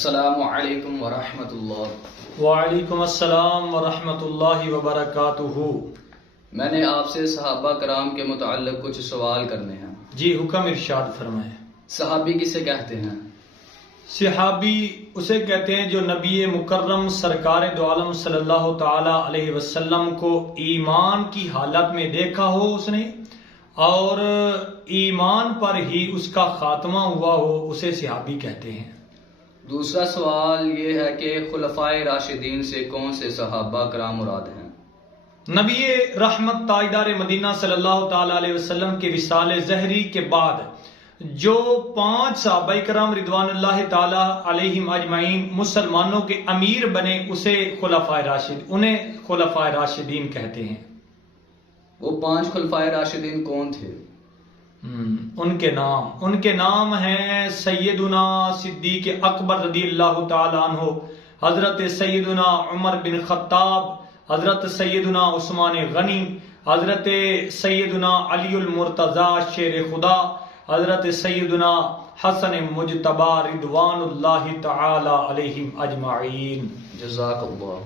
السلام علیکم ورحمۃ اللہ۔ وعلیکم السلام ورحمۃ اللہ وبرکاتہ۔ میں نے آپ سے صحابہ کرام کے متعلق کچھ سوال کرنے ہیں۔ جی حکم ارشاد فرمائیں۔ صحابی کسے کہتے ہیں؟ صحابی اسے کہتے ہیں جو نبی مکرم سرکار دو عالم صلی اللہ تعالی علیہ وسلم کو ایمان کی حالت میں دیکھا ہو اس نے، اور ایمان پر ہی اس کا خاتمہ ہوا ہو، اسے صحابی کہتے ہیں۔ دوسرا سوال یہ ہے کہ خلفائے راشدین سے کون سے صحابہ کرام مراد ہیں؟ نبی رحمت تاجدار مدینہ صلی اللہ تعالی علیہ وسلم کے وصال ظہری کے بعد جو 5 صحابہ کرام رضوان اللہ تعالی علیہم اجمعین مسلمانوں کے امیر بنے، انہیں خلفائے راشدین کہتے ہیں۔ وہ 5 خلفائے راشدین کون تھے؟ ان کے نام ہیں سیدنا صدیق اکبر رضی اللہ تعالی عنہ، حضرت سیدنا عمر بن خطاب، حضرت سیدنا عثمان غنی، حضرت سیدنا علی المرتضی شیر خدا، حضرت سیدنا حسن مجتبی رضوان اللہ تعالی علیہم اجمعین۔ جزاک اللہ۔